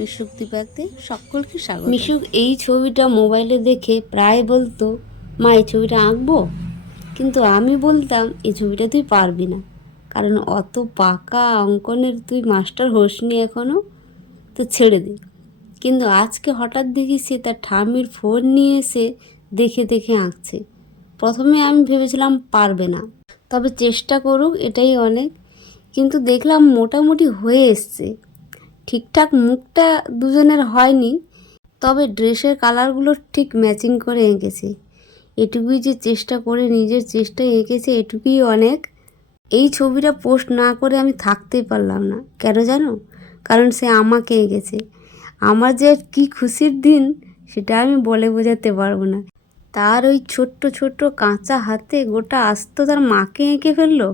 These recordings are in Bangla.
মিশুক দীপাতে সকলকে স্বাগত। মিশুক এই ছবিটা মোবাইলে দেখে প্রায় বলতো, মা এই ছবিটা আঁকবো, কিন্তু আমি বলতাম এই ছবিটা তুই পারবি না, কারণ অত পাকা অঙ্কনের তুই মাস্টার হোসনি এখনও, তো ছেড়ে দে। কিন্তু আজকে হঠাৎ দেখি সে তার ঠাম্মির ফোন নিয়ে এসে দেখে দেখে আঁকছে। প্রথমে আমি ভেবেছিলাম পারবে না, তবে চেষ্টা করুক এটাই অনেক। কিন্তু দেখলাম মোটামুটি হয়ে এসছে। ঠিকঠাক মুখটা দুজনের হয়নি, তবে ড্রেসের কালারগুলো ঠিক ম্যাচিং করে এঁকেছে। এটুকুই যে চেষ্টা করে নিজের চেষ্টায় এঁকেছে, এটুকুই অনেক। এই ছবিটা পোস্ট না করে আমি থাকতেই পারলাম না। কেন জানো? কারণ সে আমাকে এঁকেছে। আমার যে কি খুশির দিন সেটা আমি বলে বোঝাতে পারবো না। তার ওই ছোট্ট ছোট্ট কাঁচা হাতে গোটা আস্ত তার মাকে এঁকে ফেললো,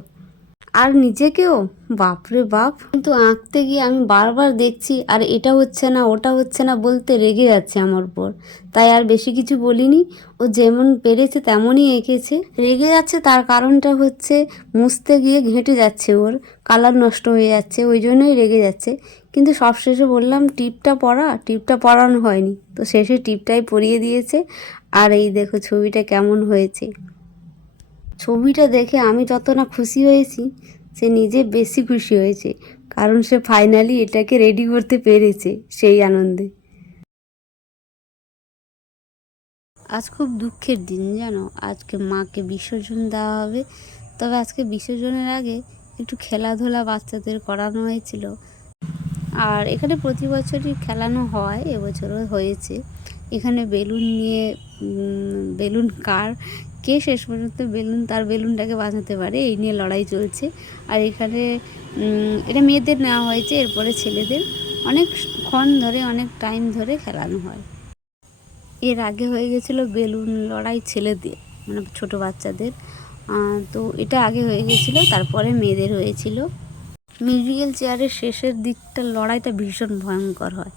আর নিজেকেও, বাপরে বাপ। কিন্তু আঁকতে গিয়ে আমি বারবার দেখছি আর এটা হচ্ছে না ওটা হচ্ছে না বলতে রেগে যাচ্ছে আমার উপর। তাই আর বেশি কিছু বলিনি। ও যেমন পেরেছে তেমনই এঁকেছে। রেগে যাচ্ছে তার কারণটা হচ্ছে মুছতে গিয়ে ঘেঁটে যাচ্ছে, ওর কালার নষ্ট হয়ে যাচ্ছে, ওই জন্যই রেগে যাচ্ছে। কিন্তু সবশেষে বললাম টিপটা পরানো হয়নি, তো শেষে টিপটাই পরিয়ে দিয়েছে। আর এই দেখো ছবিটা কেমন হয়েছে। ছবিটা দেখে আমি যত না খুশি হয়েছি, সে নিজে বেশি খুশি হয়েছে, কারণ সে ফাইনালি এটাকে রেডি করতে পেরেছে, সেই আনন্দে। আজ খুব দুঃখের দিন জানো, আজকে মাকে বিসর্জন দেওয়া হবে। তবে আজকে বিসর্জনের আগে একটু খেলাধুলা বাচ্চাদের করানো হয়েছিল। আর এখানে প্রতি বছরই খেলানো হয়, এবছরও হয়েছে। এখানে বেলুন নিয়ে বেলুন কে শেষ পর্যন্ত তার বেলুনটাকে বাঁচাতে পারে, এই নিয়ে লড়াই চলছে। আর এখানে এটা মেয়েদের নেওয়া হয়েছে, এরপরে ছেলেদের অনেকক্ষণ ধরে অনেক টাইম ধরে খেলানো হয়। এর আগে হয়ে গেছিলো বেলুন লড়াই ছেলেদের, মানে ছোট বাচ্চাদের। তো এটা আগে হয়ে গেছিলো, তারপরে মেয়েদের হয়েছিল। মিউজিক্যাল চেয়ারের শেষের দিকটা লড়াইটা ভীষণ ভয়ঙ্কর হয়,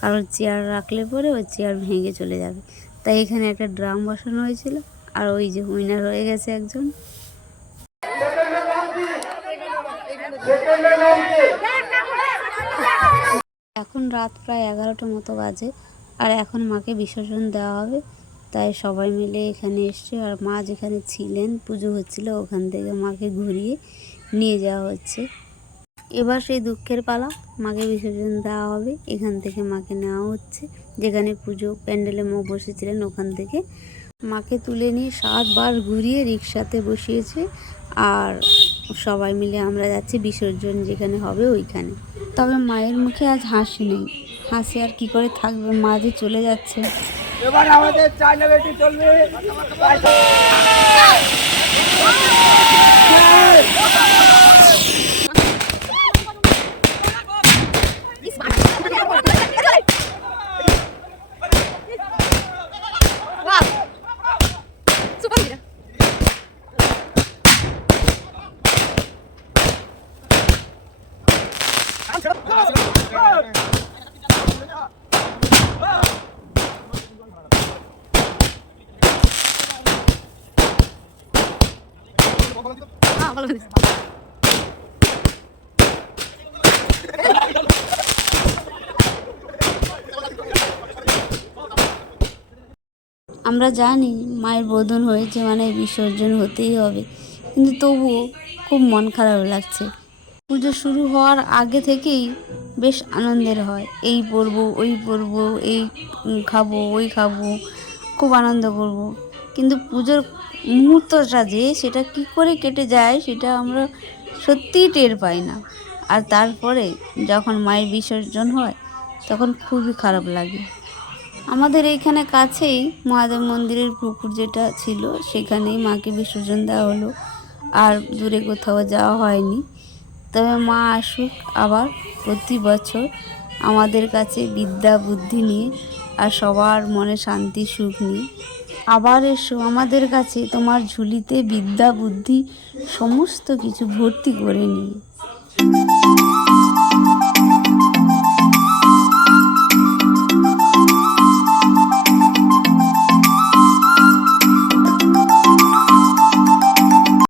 কারণ চেয়ার রাখলে পরে ওই চেয়ার ভেঙে চলে যাবে। তাই এখানে একটা ড্রাম বসানো হয়েছিল, আর ওই যে উইনার হয়ে গেছে একজন। এখন রাত প্রায় 11টা মতো বাজে, আর এখন মাকে বিসর্জন দেওয়া হবে। তাই সবাই মিলে এখানে এসছে, আর মা যেখানে ছিলেন পুজো হচ্ছিল ওখান থেকে মাকে ঘুরিয়ে নিয়ে যাওয়া হচ্ছে। এবার সেই দুঃখের পালা, মাকে বিসর্জন দেওয়া হবে। এখান থেকে মাকে নেওয়া হচ্ছে, যেখানে পুজো প্যান্ডেলে মা বসেছিলেন ওখান থেকে মাকে তুলে নিয়ে 7 বার ঘুরিয়ে রিক্সাতে বসিয়েছে। আর সবাই মিলে আমরা যাচ্ছি বিসর্জন যেখানে হবে ওইখানে। তবে মায়ের মুখে আজ হাসি নেই। হাসি আর কি করে থাকবে, মা যে চলে যাচ্ছে। এবার আমাদের চায়না বেটি চলবে। আমরা জানি মায়ের বোধন হয়েছে মানে বিসর্জন হতেই হবে, কিন্তু তবুও খুব মন খারাপ লাগছে। পুজো শুরু হওয়ার আগে থেকেই বেশ আনন্দের হয়, এই পরবো ওই পরবো, এই খাবো ওই খাবো, খুব আনন্দ করব। কিন্তু পুজোর মুহূর্তটা যে সেটা কি করে কেটে যায় সেটা আমরা সত্যিই টের পাই না। আর তারপরে যখন মায়ের বিসর্জন হয় তখন খুবই খারাপ লাগে। আমাদের এইখানে কাছেই মহাদেব মন্দিরের পুকুর যেটা ছিল সেখানেই মাকে বিসর্জন দেওয়া হলো, আর দূরে কোথাও যাওয়া হয়নি। তবে মা আসুক আবার প্রতি বছর আমাদের কাছে বিদ্যা বুদ্ধি নিয়ে, আর সবার মনে শান্তি সুখ নিয়ে। আবার এসো আমাদের কাছে তোমার ঝুলিতে বিদ্যা বুদ্ধি সমস্ত কিছু ভর্তি করে নিয়ে।